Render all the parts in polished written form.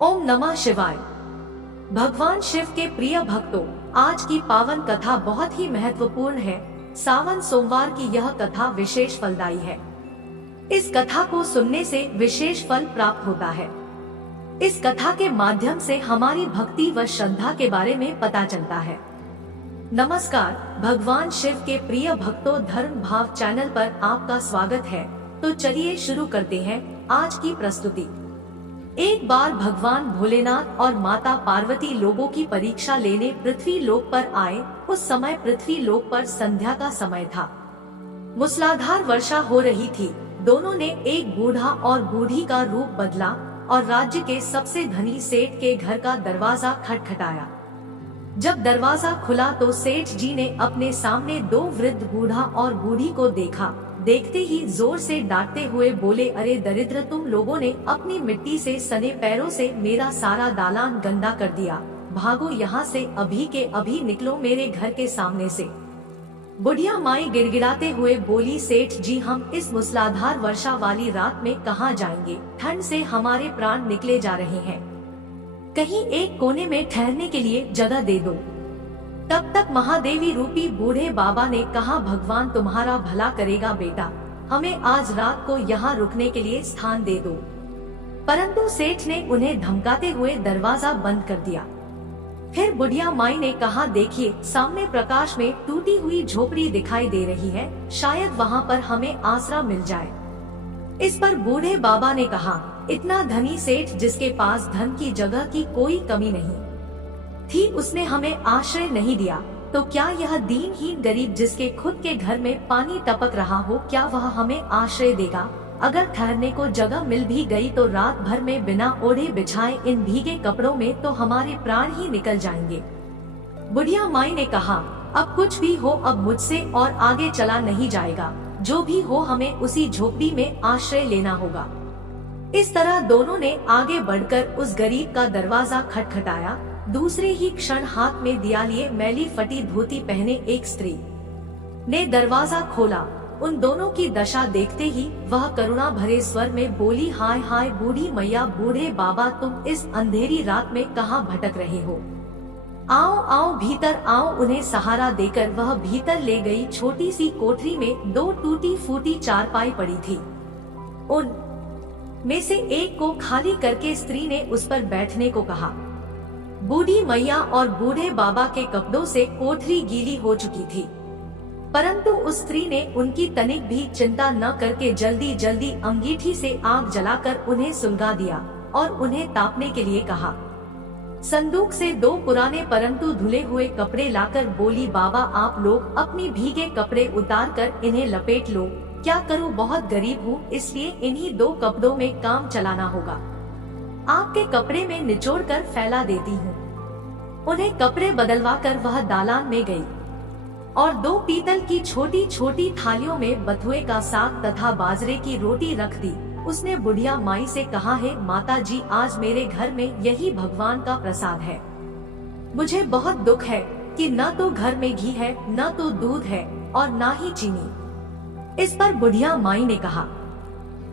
ओम नमः शिवाय। भगवान शिव के प्रिय भक्तों, आज की पावन कथा बहुत ही महत्वपूर्ण है। सावन सोमवार की यह कथा विशेष फलदायी है। इस कथा को सुनने से विशेष फल प्राप्त होता है। इस कथा के माध्यम से हमारी भक्ति व श्रद्धा के बारे में पता चलता है। नमस्कार, भगवान शिव के प्रिय भक्तों, धर्म भाव चैनल पर आपका स्वागत है। तो चलिए शुरू करते हैं आज की प्रस्तुति। एक बार भगवान भोलेनाथ और माता पार्वती लोगों की परीक्षा लेने पृथ्वी लोक पर आए। उस समय पृथ्वी लोक पर संध्या का समय था। मूसलाधार वर्षा हो रही थी। दोनों ने एक बूढ़ा और बूढ़ी का रूप बदला और राज्य के सबसे धनी सेठ के घर का दरवाजा खटखटाया। जब दरवाजा खुला तो सेठ जी ने अपने सामने दो वृद्ध बूढ़ा और बूढ़ी को देखा। देखते ही जोर से डांटते हुए बोले, अरे दरिद्र, तुम लोगों ने अपनी मिट्टी से सने पैरों से मेरा सारा दालान गंदा कर दिया। भागो यहाँ से, अभी के अभी निकलो मेरे घर के सामने से। बुढ़िया माई गिड़गिड़ाते हुए बोली, सेठ जी, हम इस मूसलाधार वर्षा वाली रात में कहाँ जाएंगे? ठंड से हमारे प्राण निकले जा रहे हैं। कहीं एक कोने में ठहरने के लिए जगह दे दो। तब तक महादेवी रूपी बूढ़े बाबा ने कहा, भगवान तुम्हारा भला करेगा बेटा, हमें आज रात को यहाँ रुकने के लिए स्थान दे दो। परंतु सेठ ने उन्हें धमकाते हुए दरवाजा बंद कर दिया। फिर बुढ़िया माई ने कहा, देखिए सामने प्रकाश में टूटी हुई झोपड़ी दिखाई दे रही है, शायद वहाँ पर हमें आसरा मिल जाए। इस पर बूढ़े बाबा ने कहा, इतना धनी सेठ जिसके पास धन की जगह की कोई कमी नहीं थी, उसने हमें आश्रय नहीं दिया, तो क्या यह दीनहीन गरीब जिसके खुद के घर में पानी टपक रहा हो, क्या वह हमें आश्रय देगा? अगर ठहरने को जगह मिल भी गई तो रात भर में बिना ओढ़े बिछाए इन भीगे कपड़ों में तो हमारे प्राण ही निकल जाएंगे। बुढ़िया माई ने कहा, अब कुछ भी हो, अब मुझसे और आगे चला नहीं जाएगा। जो भी हो, हमें उसी झोपड़ी में आश्रय लेना होगा। इस तरह दोनों ने आगे बढ़कर उस गरीब का दरवाजा खटखटाया। दूसरे ही क्षण हाथ में दिया लिए मैली फटी धोती पहने एक स्त्री ने दरवाजा खोला। उन दोनों की दशा देखते ही वह करुणा भरे स्वर में बोली, हाय हाय बूढ़ी मैया, बूढ़े बाबा, तुम इस अंधेरी रात में कहाँ भटक रहे हो? आओ आओ भीतर आओ। उन्हें सहारा देकर वह भीतर ले गई। छोटी सी कोठरी में दो टूटी फूटी चारपाई पड़ी थी। उन में से एक को खाली करके स्त्री ने उस पर बैठने को कहा। बूढ़ी मैया और बूढ़े बाबा के कपड़ों से कोठरी गीली हो चुकी थी, परंतु उस स्त्री ने उनकी तनिक भी चिंता न करके जल्दी जल्दी अंगीठी से आग जलाकर उन्हें सुलगा दिया और उन्हें तापने के लिए कहा। संदूक से दो पुराने परंतु धुले हुए कपड़े लाकर बोली, बाबा आप लोग अपनी भीगे कपड़े उतार कर इन्हें लपेट लो। क्या करूं, बहुत गरीब हूँ, इसलिए इन्हीं दो कपड़ों में काम चलाना होगा। आपके कपड़े में निचोड़ कर फैला देती हूँ। उन्हें कपड़े बदलवा कर वह दालान में गई और दो पीतल की छोटी छोटी थालियों में बथुए का साग तथा बाजरे की रोटी रख दी। उसने बुढ़िया माई से कहा, है माता जी, आज मेरे घर में यही भगवान का प्रसाद है। मुझे बहुत दुख है कि न तो घर में घी है, न तो दूध है और न ही चीनी। इस पर बुढ़िया माई ने कहा,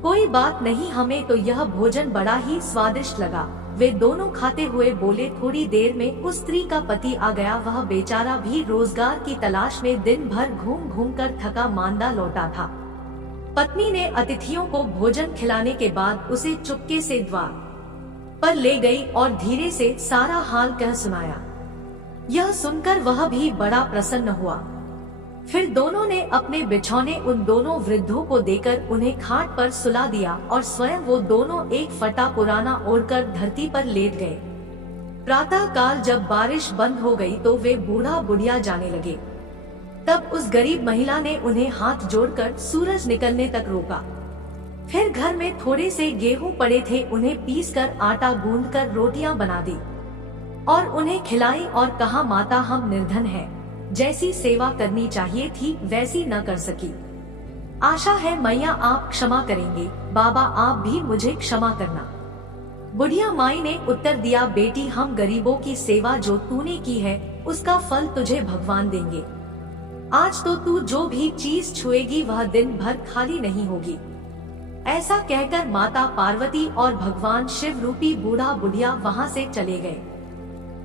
कोई बात नहीं, हमें तो यह भोजन बड़ा ही स्वादिष्ट लगा। वे दोनों खाते हुए बोले। थोड़ी देर में उस स्त्री का पति आ गया। वह बेचारा भी रोजगार की तलाश में दिन भर घूम घूम कर थका मांदा लौटा था। पत्नी ने अतिथियों को भोजन खिलाने के बाद उसे चुपके से द्वार पर ले गई और धीरे से सारा हाल कह सुनाया। यह सुनकर वह भी बड़ा प्रसन्न हुआ। फिर दोनों ने अपने बिछौने उन दोनों वृद्धों को देकर उन्हें खाट पर सुला दिया और स्वयं वो दोनों एक फटा पुराना ओढ़कर धरती पर लेट गए। प्रातः काल जब बारिश बंद हो गई तो वे बूढ़ा बुढ़िया जाने लगे। तब उस गरीब महिला ने उन्हें हाथ जोड़कर सूरज निकलने तक रोका। फिर घर में थोड़े से गेहूं पड़े थे, उन्हें पीसकर आटा गूंदकर रोटियां बना दी और उन्हें खिलाई और कहा, माता हम निर्धन हैं, जैसी सेवा करनी चाहिए थी वैसी न कर सकी। आशा है मैया आप क्षमा करेंगे। बाबा आप भी मुझे क्षमा करना। बुढ़िया माई ने उत्तर दिया, बेटी, हम गरीबों की सेवा जो तूने की है उसका फल तुझे भगवान देंगे। आज तो तू जो भी चीज छुएगी वह दिन भर खाली नहीं होगी। ऐसा कहकर माता पार्वती और भगवान शिव रूपी बूढ़ा बुढ़िया वहाँ से चले गए।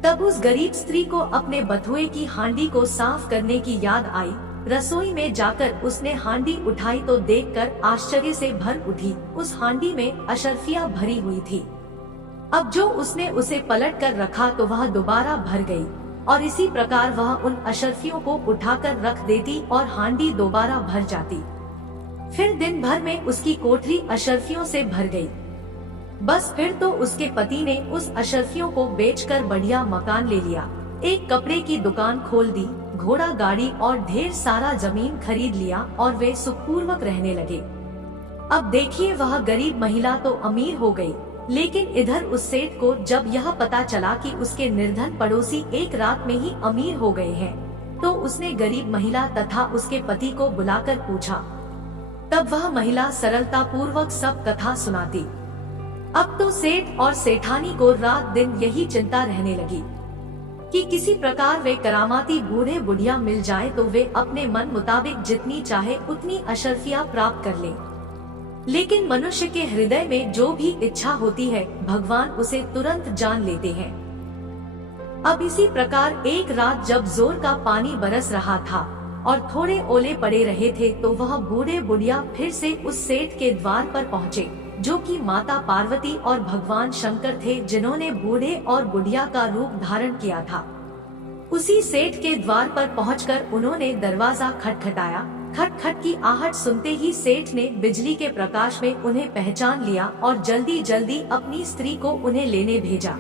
तब उस गरीब स्त्री को अपने बथुए की हांडी को साफ करने की याद आई। रसोई में जाकर उसने हांडी उठाई तो देखकर आश्चर्य से भर उठी। उस हांडी में अशर्फियाँ भरी हुई थी। अब जो उसने उसे पलट कर रखा तो वह दोबारा भर गई और इसी प्रकार वह उन अशर्फियों को उठाकर रख देती और हांडी दोबारा भर जाती। फिर दिन भर में उसकी कोठरी अशर्फियों से भर गई। बस फिर तो उसके पति ने उस अशर्फियों को बेचकर बढ़िया मकान ले लिया, एक कपड़े की दुकान खोल दी, घोड़ा गाड़ी और ढेर सारा जमीन खरीद लिया और वे सुखपूर्वक रहने लगे। अब देखिए वह गरीब महिला तो अमीर हो गई, लेकिन इधर उस सेठ को जब यह पता चला कि उसके निर्धन पड़ोसी एक रात में ही अमीर हो गए हैं, तो उसने गरीब महिला तथा उसके पति को बुलाकर पूछा। तब वह महिला सरलता पूर्वक सब कथा सुनाती। अब तो सेठ और सेठानी को रात दिन यही चिंता रहने लगी कि किसी प्रकार वे करामाती बूढ़े बुढ़िया मिल जाए तो वे अपने मन मुताबिक जितनी चाहे उतनी अशर्फियाँ प्राप्त कर लें। लेकिन मनुष्य के हृदय में जो भी इच्छा होती है भगवान उसे तुरंत जान लेते हैं। अब इसी प्रकार एक रात जब जोर का पानी बरस रहा था और थोड़े ओले पड़े रहे थे तो वह बूढ़े बुढ़िया फिर से उस सेठ के द्वार पर पहुँचे, जो कि माता पार्वती और भगवान शंकर थे, जिन्होंने बूढ़े और बुढ़िया का रूप धारण किया था। उसी सेठ के द्वार पर पहुंचकर उन्होंने दरवाजा खटखटाया। खट खट की आहट सुनते ही सेठ ने बिजली के प्रकाश में उन्हें पहचान लिया और जल्दी जल्दी अपनी स्त्री को उन्हें लेने भेजा।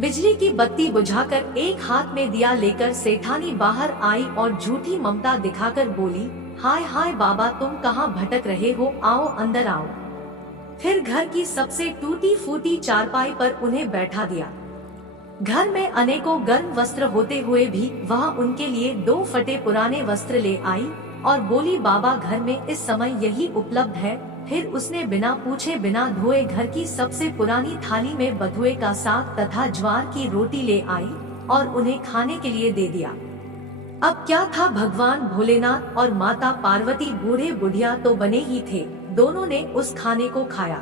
बिजली की बत्ती बुझाकर एक हाथ में दिया लेकर सेठानी बाहर आई और झूठी ममता दिखाकर बोली, हाय हाय बाबा, तुम कहाँ भटक रहे हो, आओ अंदर आओ। फिर घर की सबसे टूटी फूटी चारपाई पर उन्हें बैठा दिया। घर में अनेकों गर्म वस्त्र होते हुए भी वह उनके लिए 2 फटे पुराने वस्त्र ले आई और बोली, बाबा घर में इस समय यही उपलब्ध है। फिर उसने बिना पूछे बिना धोए घर की सबसे पुरानी थाली में बथुए का साग तथा ज्वार की रोटी ले आई और उन्हें खाने के लिए दे दिया। अब क्या था, भगवान भोलेनाथ और माता पार्वती बूढ़े बुढ़िया तो बने ही थे, दोनों ने उस खाने को खाया।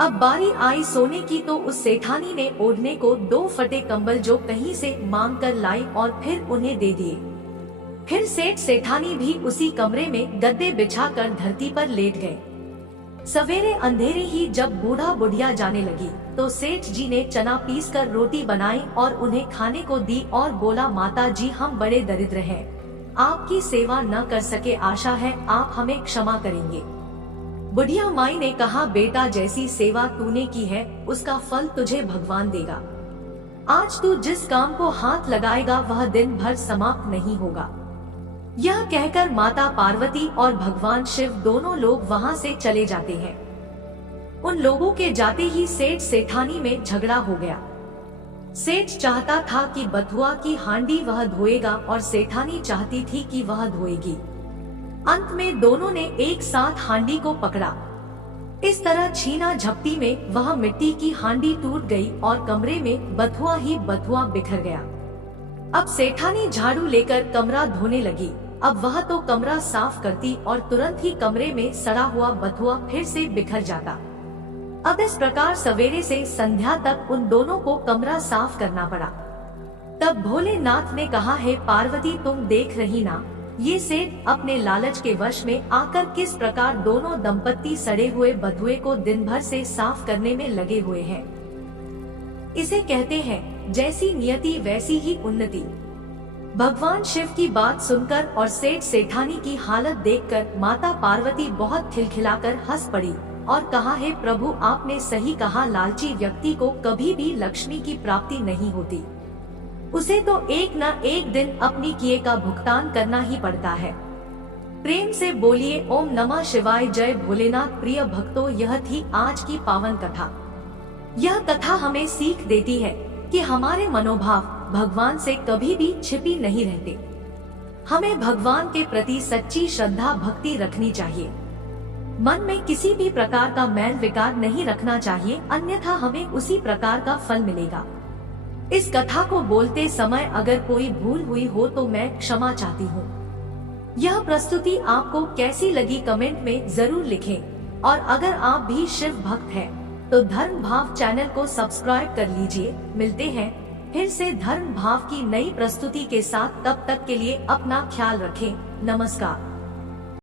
अब बारी आई सोने की तो उस सेठानी ने ओढ़ने को 2 फटे कंबल जो कहीं से मांग कर लाई और फिर उन्हें दे दिए। फिर सेठ सेठानी भी उसी कमरे में गद्दे बिछाकर धरती पर लेट गए। सवेरे अंधेरे ही जब बूढ़ा बुढ़िया जाने लगी तो सेठ जी ने चना पीस कर रोटी बनाई और उन्हें खाने को दी और बोला, माता जी हम बड़े दरिद्र हैं, आपकी सेवा न कर सके, आशा है आप हमें क्षमा करेंगे। बुढ़िया माई ने कहा, बेटा जैसी सेवा तूने की है उसका फल तुझे भगवान देगा। आज तू जिस काम को हाथ लगाएगा वह दिन भर समाप्त नहीं होगा। यह कहकर माता पार्वती और भगवान शिव दोनों लोग वहां से चले जाते हैं। उन लोगों के जाते ही सेठ सेठानी में झगड़ा हो गया। सेठ चाहता था कि बथुआ की हांडी वह धोएगा और सेठानी चाहती थी कि वह धोएगी। अंत में दोनों ने एक साथ हांडी को पकड़ा। इस तरह छीना झपटी में वह मिट्टी की हांडी टूट गई और कमरे में बथुआ ही बथुआ बिखर गया। अब सेठानी झाड़ू लेकर कमरा धोने लगी। अब वह तो कमरा साफ करती और तुरंत ही कमरे में सड़ा हुआ बथुआ फिर से बिखर जाता। अब इस प्रकार सवेरे से संध्या तक उन दोनों को कमरा साफ करना पड़ा। तब भोलेनाथ ने कहा, है पार्वती तुम देख रही ना, ये सेठ अपने लालच के वश में आकर किस प्रकार दोनों दंपत्ति सड़े हुए बथुए को दिन भर से साफ करने में लगे हुए हैं। इसे कहते हैं जैसी नियति वैसी ही उन्नति। भगवान शिव की बात सुनकर और सेठ सेठानी की हालत देखकर माता पार्वती बहुत खिलखिलाकर हंस पड़ी और कहा, है प्रभु आपने सही कहा, लालची व्यक्ति को कभी भी लक्ष्मी की प्राप्ति नहीं होती, उसे तो एक न एक दिन अपनी किए का भुगतान करना ही पड़ता है। प्रेम से बोलिए ओम नमः शिवाय, जय भोलेनाथ। प्रिय भक्तों, यह थी आज की पावन कथा। यह कथा हमें सीख देती है कि हमारे मनोभाव भगवान से कभी भी छिपी नहीं रहते। हमें भगवान के प्रति सच्ची श्रद्धा भक्ति रखनी चाहिए। मन में किसी भी प्रकार का मैल विकार नहीं रखना चाहिए, अन्यथा हमें उसी प्रकार का फल मिलेगा। इस कथा को बोलते समय अगर कोई भूल हुई हो तो मैं क्षमा चाहती हूँ। यह प्रस्तुति आपको कैसी लगी कमेंट में जरूर लिखें। और अगर आप भी शिव भक्त हैं, तो धर्म भाव चैनल को सब्सक्राइब कर लीजिए। मिलते हैं फिर से धर्म भाव की नई प्रस्तुति के साथ, तब तक के लिए अपना ख्याल रखें। नमस्कार।